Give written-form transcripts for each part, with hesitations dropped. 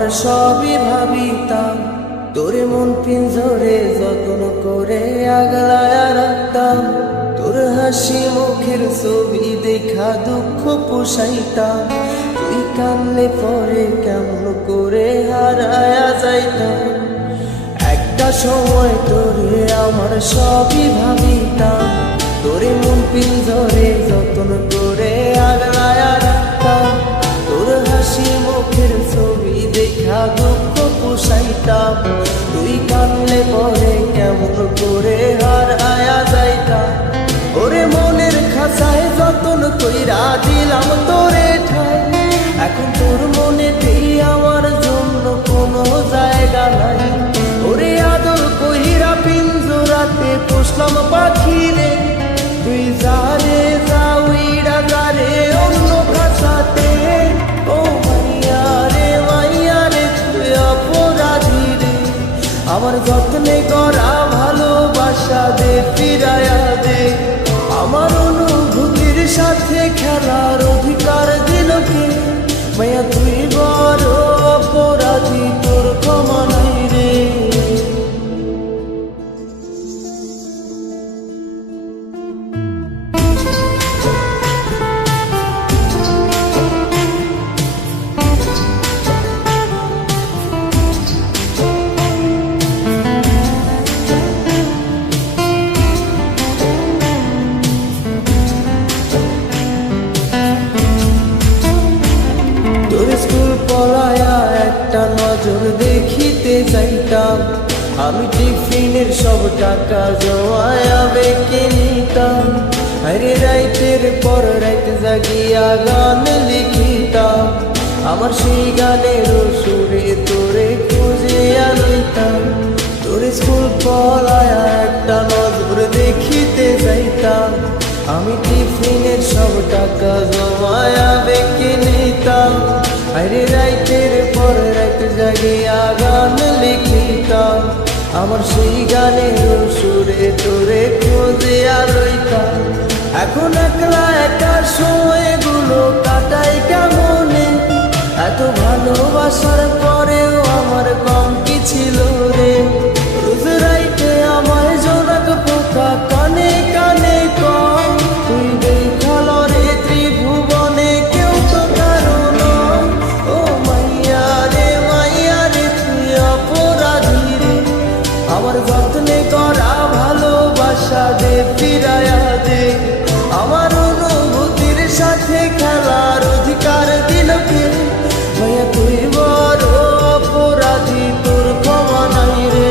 আমার সবই ভাবিতাম, তোরে মন পিঞ্জরে যত্ন করে আগলায়া রাখতাম। তোর হাসি মুখের ছবি দেখা দুঃখ পোষাইতাম। তুই কানলে পরে কেমন করে হারায়া যাইতাম। একটা সময় তোরে আমার সবই ভাবিতাম, তোরে মন পিঞ্জরে যত্ন করে আগলায়া রাখতাম। তোর হাসি মুখের ছবি দেখা দুঃখ পোষাইতাম। তুই কানলে পরে কেমন করে হারায়া যাইতাম। ওরে মনের খাঁচায় যতন কইরা দিলাম তোরে ঠাই, এখন তোর মনেতেই আমার জন্য কোনো জায়গা নাই। ওরে আদর কইরা পিঞ্জরাতে পুষলাম পাখি রে, তুই যারে যাউইরা যারে অন্য খাঁচাতে। ও মাইয়া রে তুই অপরাধী রে, আমার যত্নে করা ভালোবাসা দে ফিরায়া দে। আমার অনুভূতির সাথে খেলার অধিকার দিল কে? মাইয়া তুই বড় অপরাধী, তোর ক্ষমা নাই রে। স্কুল পলায়া একটা নজর দেখিতে যাইতাম, আমি টিফিনের সব টাকা জমায়া বেঁকে নিতাম। আরে রাইতের পর রাইত জাগিয়া গান লিখিতাম, আমার সেই গানের সুরে তোরে খুঁজে আনিতাম। তোর স্কুল পলায়া একটা নজর দেখিতে যাইতাম, আমি টিফিনের সব টাকা জমায়া বেঁকে নিতাম। আরে রাইতের পর রাইত জাগিয়া গান লিখিতাম, আমার সেই গানের সুরে তোরে খুঁজিয়া লইতাম। এখন একলা একা সময়গুলো কাটাই কেমনে, এত ভালোবাসার পরেও আমার কম কি ছিল রে। রোজ রাইতে আমায় জোনাক পোকা কানে কানে কম, তুই দেখাল রে ত্রিভুবনে কেউ তো কারো নয়। ও মাইয়া রে তুই অপরাধী রে, আমার যত্নে করা ভালোবাসা দে ফিরায়া দে। আমার অনুভূতির সাথে খেলার অধিকার দিল কে? মাইয়া তুই বড় অপরাধী, তোর ক্ষমা নাই রে।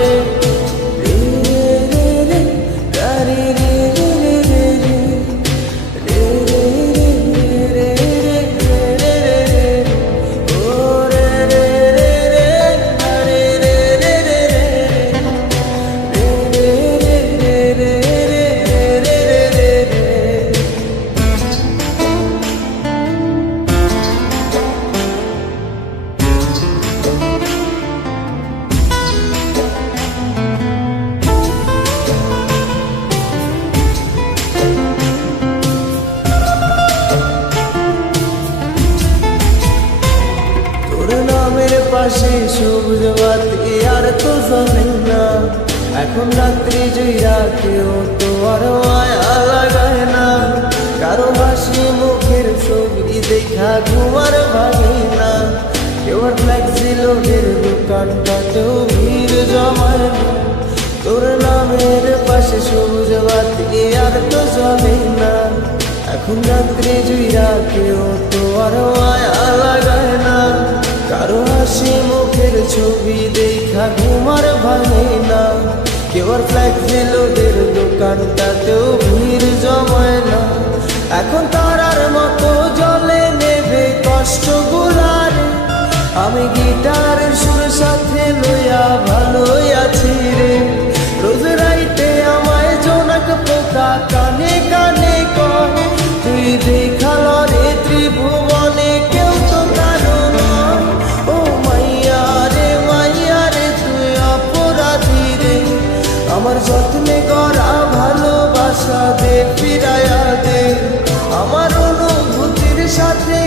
পাশে সবুজ বাতি আর তো জানে না, এখন রাত্রি জুইরা কেউ তো আর মায়া লাগায় না। কারো হাসি মুখের ছবি দেখা ঘুমার ভাঙে না, কেউ আর ফ্লেক্সি লোডের দোকানটাতেও ভিড় জমায় না। তোর নামের পাশে সবুজ বাতি আর তো জানে না, এখন রাত্রি জুইরা কেউ তো আর মায়া লাগায় না। কারো হাসি মুখের ছবি দেখা ঘুমার ভাঙে না, কেউ আর ফ্লেক্সি লোডের দোকানটাতেও ভিড় জমায় না। এখন তারার মতো জলে নেবে কষ্ট গুলার, আমি গিটারের সুর সাথে লইয়া ভালোই আছি রে। রোজ রাইতে আমায় জোনাক পোকা কানে কানে কর, তুই দেখাল রে ত্রিভুবনে কেউ তো কারো নয়। ও মাইয়া রে তুই অপরাধী রে, আমার যত্নে করা ভালোবাসা দে ফিরায়া দে। আমার অনুভূতির সাথে